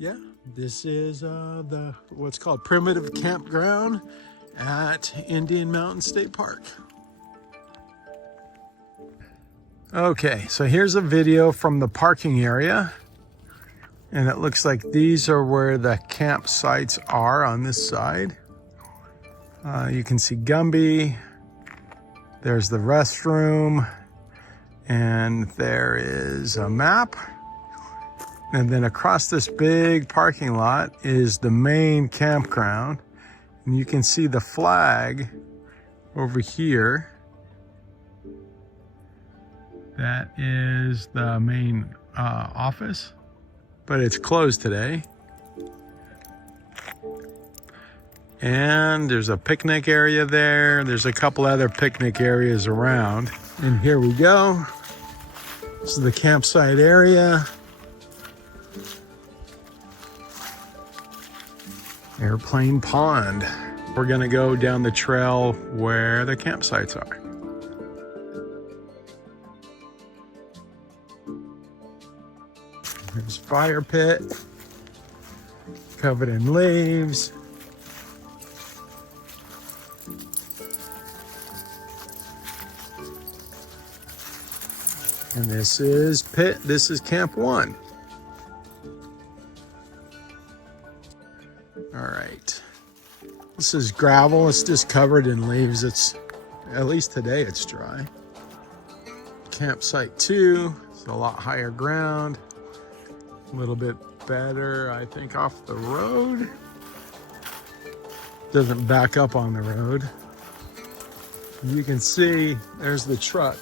Yeah, this is what's called primitive campground at Indian Mountain State Park. Okay, so here's a video from the parking area, and it looks like these are where the campsites are on this side. You can see Gumby, there's the restroom, and there is a map. And then across this big parking lot is the main campground. And you can see the flag over here. That is the main office, but it's closed today. And there's a picnic area there. There's a couple other picnic areas around. And here we go. This is the campsite area. Airplane Pond. We're gonna go down the trail where the campsites are. There's a fire pit, covered in leaves. And this is Camp 1. All right, this is gravel. It's just covered in leaves. It's, at least today, it's dry. Campsite 2, it's a lot higher ground. A little bit better, I think, off the road. Doesn't back up on the road. You can see there's the truck.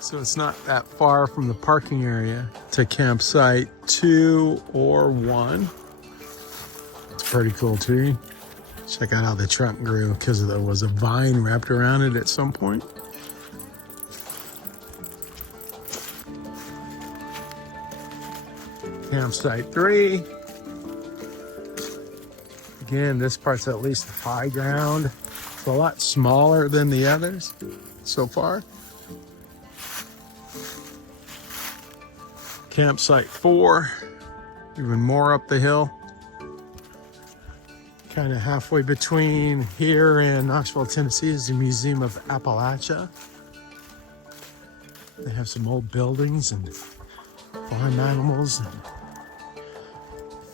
So it's not that far from the parking area to campsite 2 or 1. It's pretty cool too. Check out how the truck grew because there was a vine wrapped around it at some point. Campsite 3. Again, this part's at least high ground. It's a lot smaller than the others so far. Campsite 4, even more up the hill. Kind of halfway between here and Knoxville, Tennessee is the Museum of Appalachia. They have some old buildings and farm animals and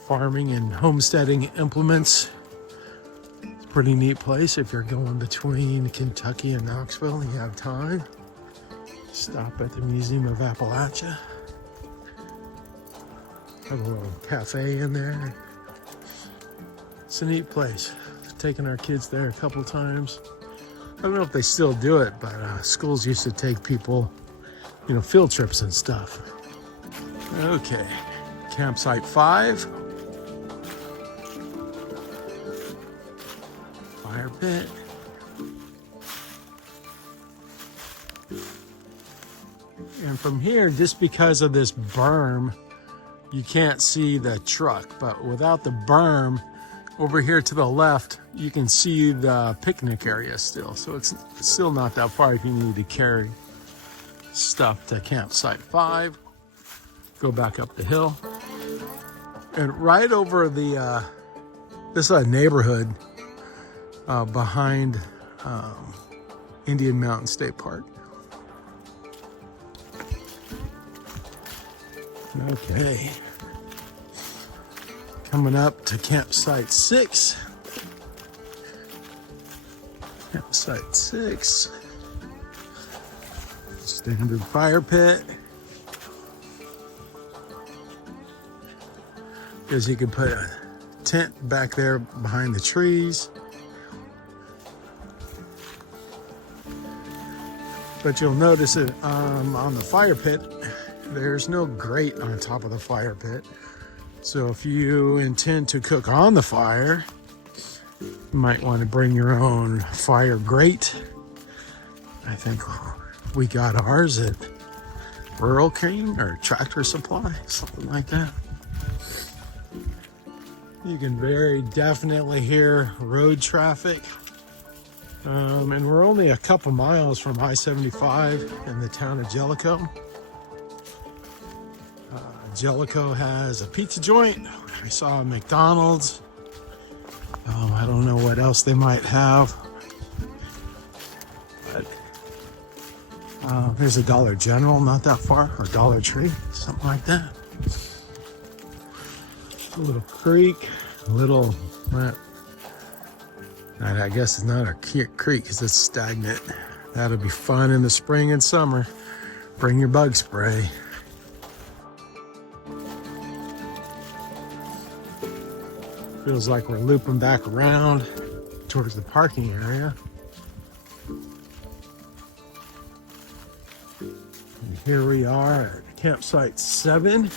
farming and homesteading implements. It's a pretty neat place if you're going between Kentucky and Knoxville and you have time. Stop at the Museum of Appalachia. Have a little cafe in there. It's a neat place. I've taken our kids there a couple times. I don't know if they still do it, but schools used to take people, field trips and stuff. Okay, campsite 5. Fire pit. And from here, just because of this berm, you can't see the truck, but without the berm, over here to the left, you can see the picnic area still. So it's still not that far if you need to carry stuff to campsite 5. Go back up the hill. And right over the, this is a neighborhood behind Indian Mountain State Park. Okay, coming up to campsite 6. Campsite 6. Standard fire pit. Because you can put a tent back there behind the trees. But you'll notice that on the fire pit, there's no grate on top of the fire pit. So if you intend to cook on the fire, you might want to bring your own fire grate. I think we got ours at Rural King or Tractor Supply, something like that. You can very definitely hear road traffic. And we're only a couple miles from I-75 in the town of Jellico. Jellico has a pizza joint. I saw a McDonald's. I don't know what else they might have. But there's a Dollar General not that far, or Dollar Tree, something like that. A little creek, a little, I guess it's not a creek because it's stagnant. That'll be fun in the spring and summer. Bring your bug spray. Feels like we're looping back around towards the parking area. And here we are at campsite 7.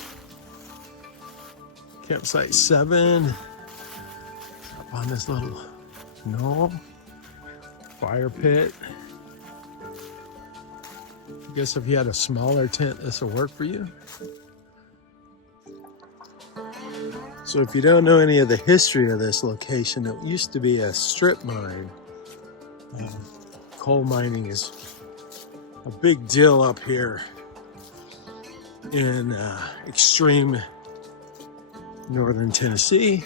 Campsite 7. Up on this little knoll. Fire pit. I guess if you had a smaller tent, this will work for you. So if you don't know any of the history of this location, it used to be a strip mine. Coal mining is a big deal up here in extreme northern Tennessee.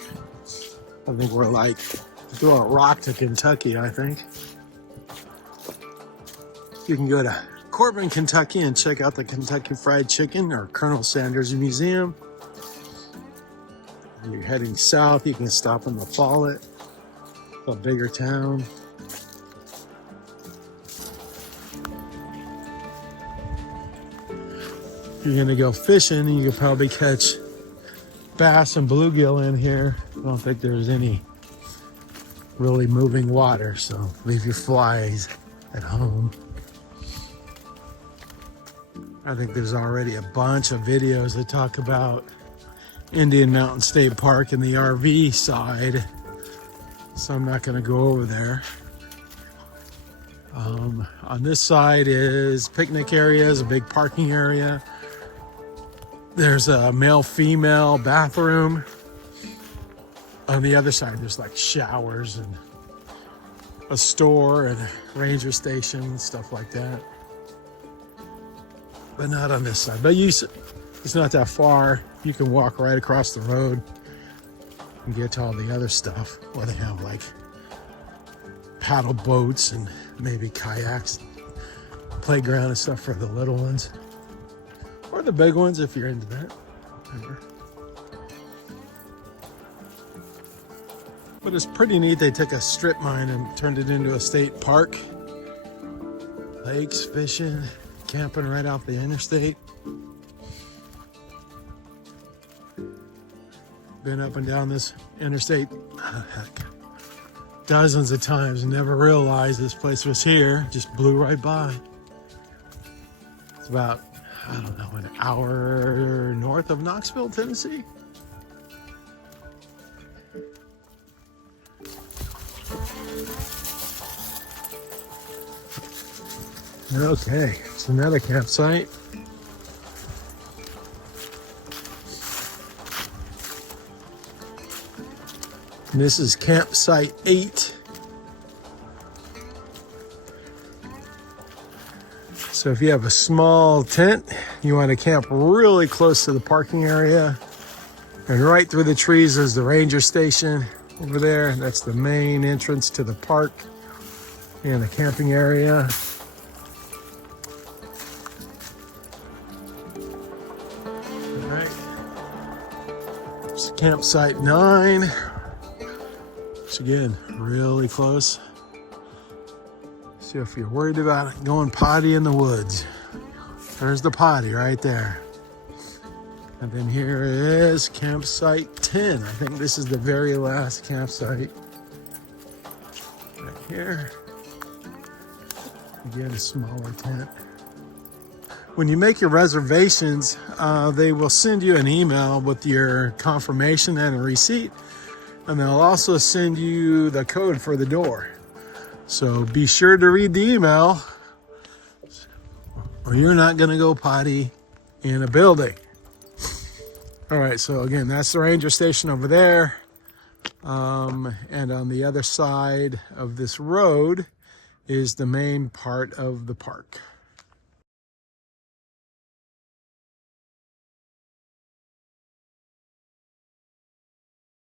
I think we're like, throw a rock to Kentucky, I think. You can go to Corbin, Kentucky and check out the Kentucky Fried Chicken or Colonel Sanders Museum. If you're heading south, you can stop in La Follette, a bigger town. If you're gonna go fishing, you could probably catch bass and bluegill in here. I don't think there's any really moving water, so leave your flies at home. I think there's already a bunch of videos that talk about Indian Mountain State Park and the RV side, so I'm not going to go over there. On this side is picnic areas, a big parking area. There's a male-female bathroom. On the other side, there's like showers and a store and a ranger station, stuff like that. But not on this side. But it's not that far. You can walk right across the road and get to all the other stuff where they have like paddle boats and maybe kayaks, playground and stuff for the little ones. Or the big ones if you're into that. Whatever. But it's pretty neat. They took a strip mine and turned it into a state park. Lakes, fishing, camping right off the interstate. Been up and down this interstate, dozens of times and never realized this place was here. Just blew right by. It's about, I don't know, an hour north of Knoxville, Tennessee. Okay, it's another campsite. And this is campsite 8. So if you have a small tent, you want to camp really close to the parking area. And right through the trees is the ranger station over there. That's the main entrance to the park and the camping area. All right. It's campsite 9. Again, really close. So if you're worried about going potty in the woods, there's the potty right there. And then here is campsite 10. I think this is the very last campsite. Right here. Again, a smaller tent. When you make your reservations, they will send you an email with your confirmation and a receipt. And they'll also send you the code for the door. So be sure to read the email or you're not gonna go potty in a building. All right, so again, that's the ranger station over there. And on the other side of this road is the main part of the park.